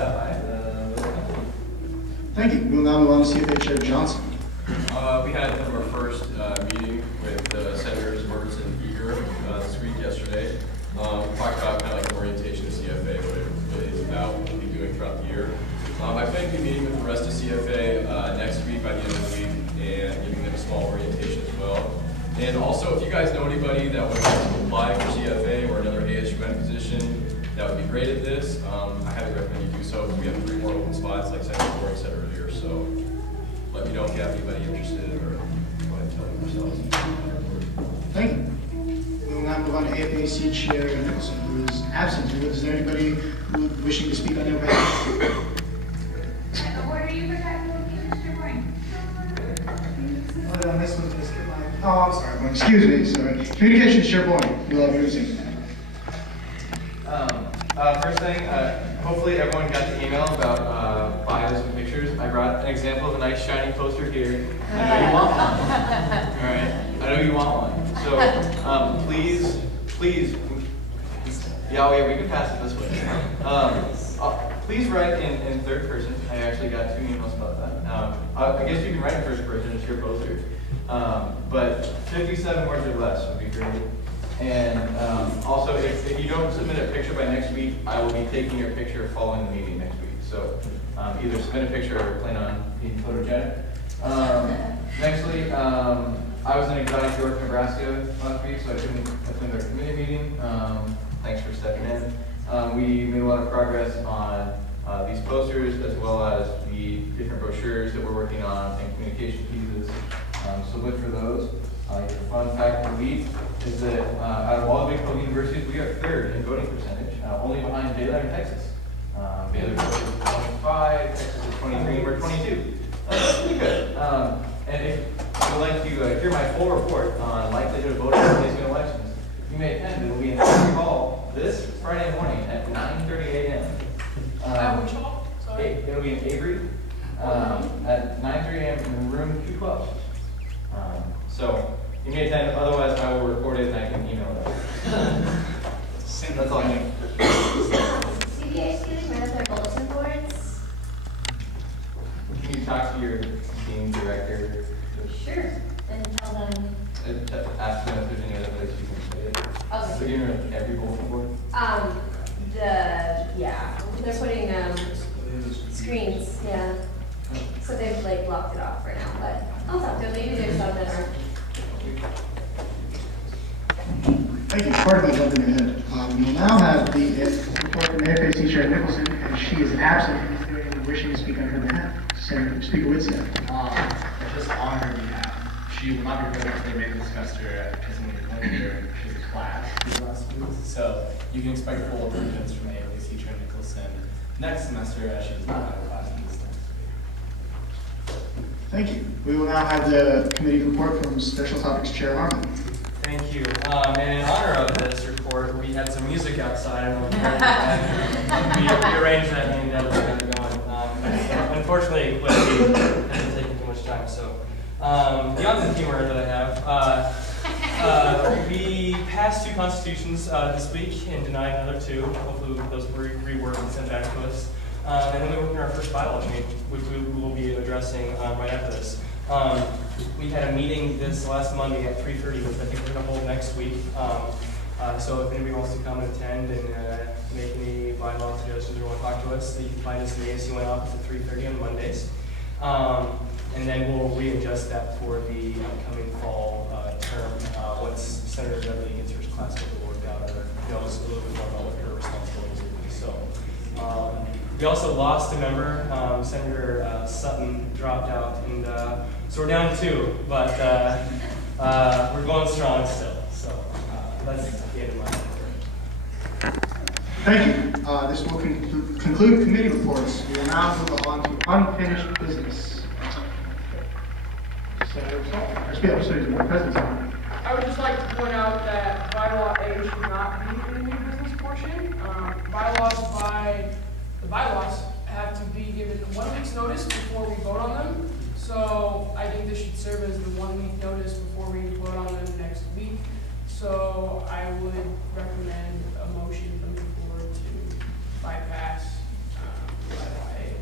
stop by. Thank you. We'll now move on to CFA Chair Johnson. We had our first meeting with Senators Mertz and Eager this week, yesterday. We talked about kind of like orientation of CFA, what it really is about, what we'll be doing throughout the year. I plan to be meeting with the rest of CFA next week by the end of the week and giving them a small orientation as well. And also, if you guys know anybody that would like to apply for CFA or another ASUN position that would be great at this, I highly recommend you do so, because we have 3 more open spots, like Senator Ford said earlier. So let me know if you have anybody interested or want to tell them yourselves. Thank you. We will now move on to AFAC Chair Nicholson, who is absent. Is there anybody wishing to speak on their behalf? What are you protecting with Mr. Boyne? This one's just get my. Oh, I'm sorry. Excuse me. Sorry. Communications Chair Boyne. We'll have you sing. First thing, hopefully everyone got the email about bios and pictures. I brought an example of a nice shiny poster here. I know you want one. All right, I know you want one. So please, yeah, we can pass it this way. Please write in third person. I actually got 2 emails about that. I guess you can write in first person. It's your poster. But 57 words or less would be great. And also, if you don't submit a picture by next week, I will be taking your picture following the meeting next week. So either submit a picture or plan on being photogenic. Nextly, I was in exotic York, Nebraska last week, so I couldn't attend our committee meeting. Thanks for stepping in. We made a lot of progress on these posters, as well as the different brochures that we're working on and communication pieces. So look for those. Your fun fact of the week is that out of all the big public universities, we are 3rd in voting percentage, only behind Baylor and Texas. Baylor is 25, Texas is 23, and we're 22. That's pretty good. And if you would like to hear my full report on likelihood of voting in today's elections, you may attend. It will be in City Hall this Friday morning at 9:30 a.m. Which hall? Sorry. It'll be in Avery at 9:30 a.m. in room 212. So you may attend, otherwise I will record it and I can email it. That's all I need. CBA students with their bulletin boards? Can you talk to your team director? Sure. And tell them. Ask them if there's any other place you can say it. Okay. So you're in every bulletin board? They're putting screens, yeah. So they've like blocked it off for now, but I'll talk to them. Maybe there's some that aren't. Thank you. Pardon me jumping ahead. We will now have the report from AFAC Chair Nicholson, and she is absent. Is there anyone wishing to speak on her behalf? Speaker Whitsitt. Just on her behalf, she will not be present for the remainder of the semester because I'm going to during his class. So you can expect full attendance from AFAC Chair Nicholson next semester, as she does not have a class in this semester. Thank you. We will now have the committee report from Special Topics Chair Harmon. Thank you. And in honor of this report, we had some music outside. We rearranged that and that was kind of going. Unfortunately, it hasn't taken too much time. So, beyond the humor that I have, we passed 2 constitutions this week and denied another 2. Hopefully, those were reworked and sent back to us. And then we worked on our first bylaw change, which we will be addressing right after this. We had a meeting this last Monday at 3:30, which I think we're going to hold next week. So if anybody wants to come and attend and make any bylaw suggestions or want to talk to us, you can find us in the ASUN office at 3:30 on Mondays. And then we'll readjust that for the upcoming fall term once Senator Beverly gets her class schedule worked out or knows a little bit more about what her responsibilities will be. So we also lost a member. Senator Sutton dropped out, and so we're down to 2, but we're going strong still. So that's the end of my report. Thank you. This will conclude committee reports. We will now move on to unfinished business. I would just like to point out that bylaw A should not be in the new business portion. The bylaws have to be given 1 week's notice before we vote on them. So I think this should serve as the 1 week notice before we vote on them next week. So I would recommend a motion from the board to bypass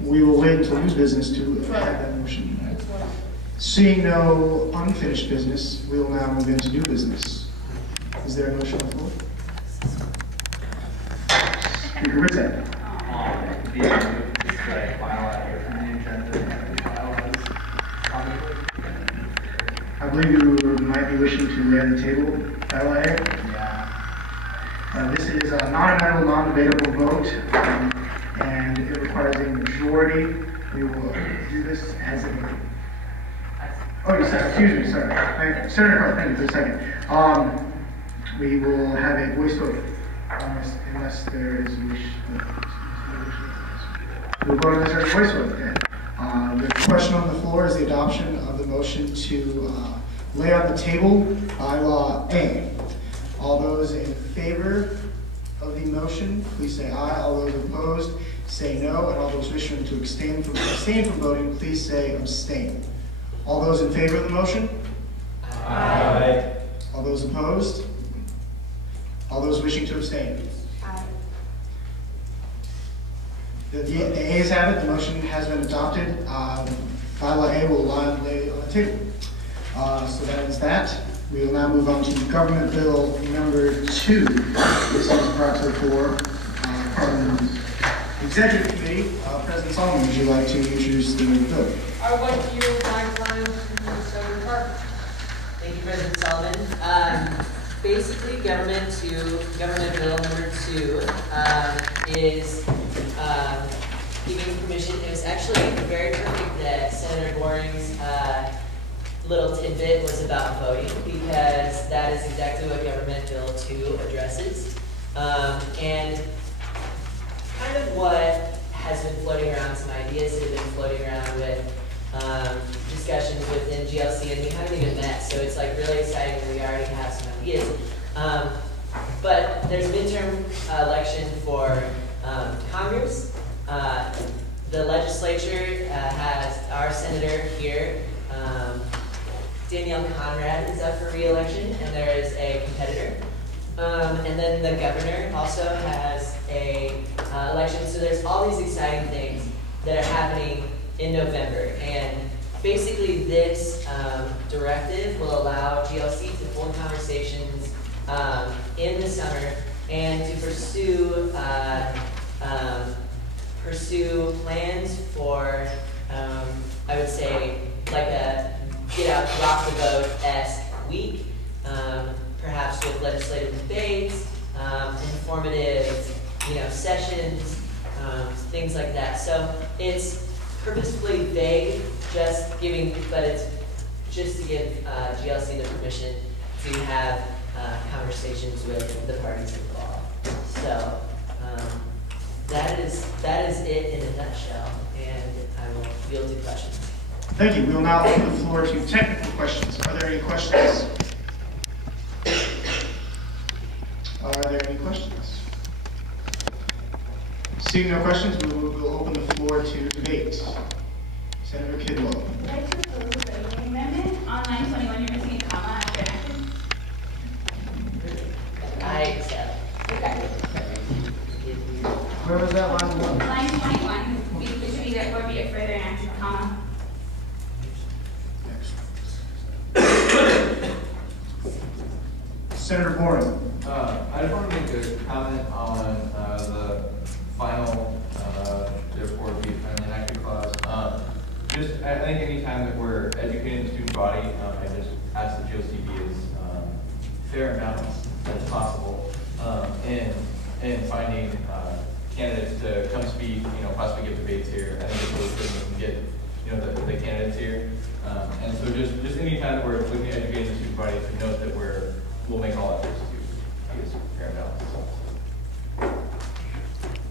we will wait until new business to have that motion. Seeing no unfinished business, we will now move into new business. Is there a motion on the floor? Speaker Ritzek. I believe you might be wishing to lay on the table, Ally. Yeah. This is a non-amendable, non-debatable vote, and it requires a majority. We will do this as a... Oh, you said, excuse me, sorry. Senator Carl, thank you for a second. We will have a voice vote on this unless there is a wish. We'll vote on this as a voice vote then. The question on the floor is the adoption of the motion to lay on the table bylaw A. All those in favor of the motion, please say aye. All those opposed, say no. And all those wishing to abstain from voting, please say abstain. All those in favor of the motion? Aye. All those opposed? All those wishing to abstain? Aye. The ayes have it. The motion has been adopted. Bylaw A will lay on the table. So that is that. We will now move on to Government Bill number 2. This is brought to the floor from the Executive Committee. President Solomon, would you like to introduce the bill? I would like to yield my time to Senator Park. Thank you, President Solomon. Basically, Government Bill number 2 is giving permission. It was actually very perfect that Senator Goring's little tidbit was about voting, because that is exactly what Government Bill 2 addresses. And kind of what has been floating around, some ideas that have been floating around with discussions within GLC, and we haven't even met, so it's like really exciting that we already have some ideas. But there's a midterm election for Congress. The legislature has our senator here, Danielle Conrad, is up for re-election, and there is a competitor. And then the governor also has a election. So there's all these exciting things that are happening in November. And basically this directive will allow GLC to hold conversations in the summer and to pursue plans for, I would say, like a get out, rock the boat-esque week, perhaps with legislative debates, informative, sessions, things like that. So it's purposefully vague, but it's just to give GLC the permission to have conversations with the parties involved. So that is it in a nutshell, and I will yield to questions. Thank you. We will now open the floor to technical questions. Are there any questions? Are there any questions? Seeing no questions, we will open the floor to debate. Senator Kidwell. I'd like to propose a zoning amendment. On 921, you're missing a comma after action. I accept. Okay. Where was that line? Line 21, it should be that or be it further in action, comma. Senator Boren. I just want to make a comment on the final, therefore be finally enacted clause. I think any time that we're educating the student body, I just ask that GLC be as fair and balanced as possible in finding candidates to come speak, possibly give debates here. I think it's really good we can get, the candidates here. And so just any time that we're looking at educating the student body, to note that we'll make all efforts to be as fair and balanced.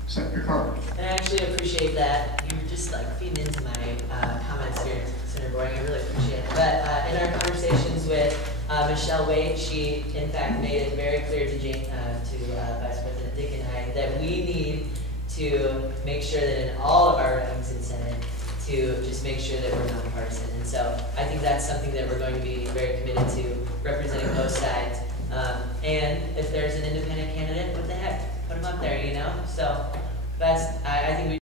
Senator Carr. And I actually appreciate that. You were just like feeding into my comments here, Senator Boring. I really appreciate it. But in our conversations with Michelle Wade, she in fact made it very clear to Vice President Dick and I that we need to make sure that in all of our runnings in Senate, to just make sure that we're nonpartisan. And so I think that's something that we're going to be very committed to, representing both sides. And if there's an independent candidate, what the heck? Put them up there, So I think we